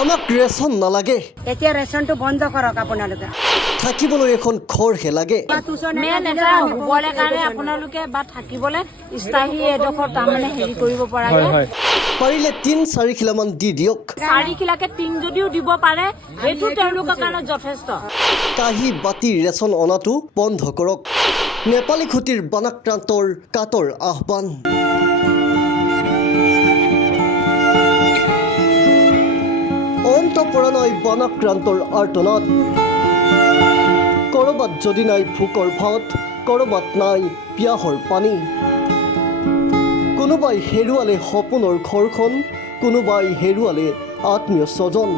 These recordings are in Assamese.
আমাক ৰেচন নালাগে, এতিয়া ৰেচনটো বন্ধ কৰক আপোনালোকে। থাকিবলৈ এখন ঘৰহে লাগে। মেইন এটা হ'বলৈ কাৰণে আপোনালোকে বা থাকিবলৈ স্থায়ী এডোখৰ তাৰমানে হেৰি কৰিব পৰাকৈ পাৰিলে ৩-৪ খিলামান দি দিয়ক। 4 খিলাকে টিং যদিও দিব পাৰে সেইটো তেওঁলোকৰ কাৰণে যথেষ্ট। কাঁহী বাতি ৰেচন অনাটো বন্ধ কৰক। নেপালী খুঁটিৰ বানাক্ৰান্তৰ কাতৰ আহ্বান। অন্ত পৰা নাই বানাক্ৰান্তৰ আৰ্তনাদ। কৰবাত যদি নাই ভোকৰ ভাত, কৰবাত নাই পিয়াহৰ পানী। কোনোবাই হেৰুৱালে সপোনৰ ঘৰখন, কোনোবাই হেৰুৱালে আত্মীয় স্বজন।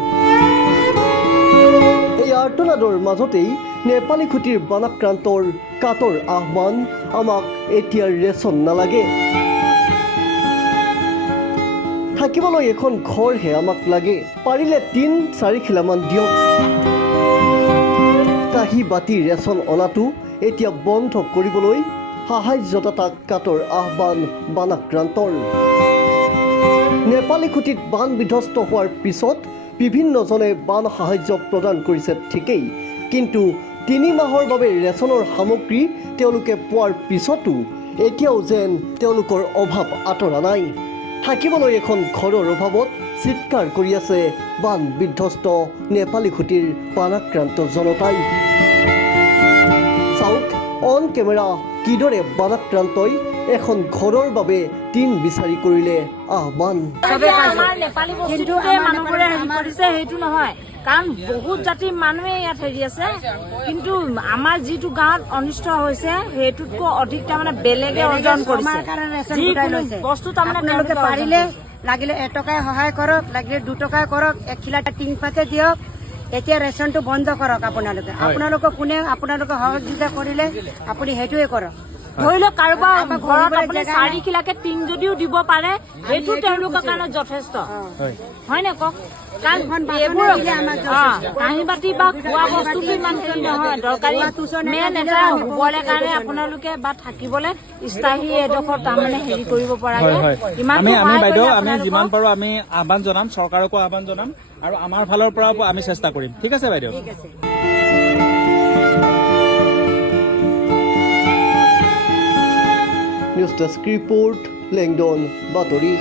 এই আৰ্তনাদৰ মাজতেই নেপালী খুঁটিৰ বানাক্ৰান্তৰ কাতৰ আহ্বান, আমাক এতিয়া ৰেচন নালাগে, থাকিবলৈ এখন ঘৰহে আমাক লাগে। পাৰিলে ৩-৪ খিলামান দিয়ক। কাঁহী বাতি ৰেচন অনাটো এতিয়া বন্ধ কৰিবলৈ সাহায্যদাতা কাতৰ আহ্বান বানাক্ৰান্তৰ। নেপালী খুঁটিত বান বিধ্বস্ত হোৱাৰ পিছত বিভিন্নজনে বান সাহায্য প্ৰদান কৰিছে ঠিকেই, কিন্তু ৩ মাহৰ বাবে ৰেচনৰ সামগ্ৰী তেওঁলোকে পোৱাৰ পিছতো এতিয়াও যেন তেওঁলোকৰ অভাৱ আঁতৰা নাই। থাকিবলৈ এখন ঘৰৰ অভাৱত চিৎকাৰ কৰি আছে বান বিধ্বস্ত নেপালী খুঁটিৰ বানাক্ৰান্ত জনতাই। চাওক অন কেমেৰা কিদৰে বানাক্ৰান্তই এখন ঘৰৰ বাবে টিন বিচাৰি কৰিলে আহ্বান। আমাৰ নেপালী বস্তুটোৱে মানুহবোৰে হেৰি কৰিছে সেইটো নহয়, কাৰণ বহুত জাতিৰ মানুহে ইয়াত হেৰি আছে, কিন্তু আমাৰ যিটো গাঁৱত অনিষ্ট হৈছে সেইটোতকৈ অধিক তাৰমানে বেলেগে অৰ্জন কৰিছে। যিকোনো বস্তু তাৰমানে আপোনালোকে পাৰিলে লাগিলে 1 টকাই সহায় কৰক, লাগিলে 2 টকাই কৰক, 1 খিলা টিং পাতে দিয়ক। এতিয়া ৰেচনটো বন্ধ কৰক আপোনালোকে। আপোনালোকক কোনে আপোনালোকে সহযোগিতা কৰিলে আপুনি সেইটোৱে কৰক। ধৰি লওক কাৰোবাৰ ঘৰত আপুনি 4 খিলাকে টিং যদিও দিব পাৰে সেইটো তেওঁলোকৰ কাৰণে যথেষ্ট, হয় নে কওক? কাৰণ এইবোৰ কাঁহী বাতি বা খোৱা বস্তুটো ইমান হেৰি নহয়, দৰকাৰী মেইন এটা হ'বলৈ কাৰণে আপোনালোকে বা থাকিবলৈ স্থায়ী এডোখৰ তাৰমানে হেৰি কৰিব পৰাকৈ আমি বাইদেউ আমি যিমান পাৰো আমি আহ্বান জনাম, চৰকাৰকো আহ্বান জনাম আৰু আমাৰ ফালৰ পৰাও আমি চেষ্টা কৰিম। ঠিক আছে বাইদেউ। নিউজ ডেস্ক ৰিপোৰ্ট, লেংডন বাতৰি।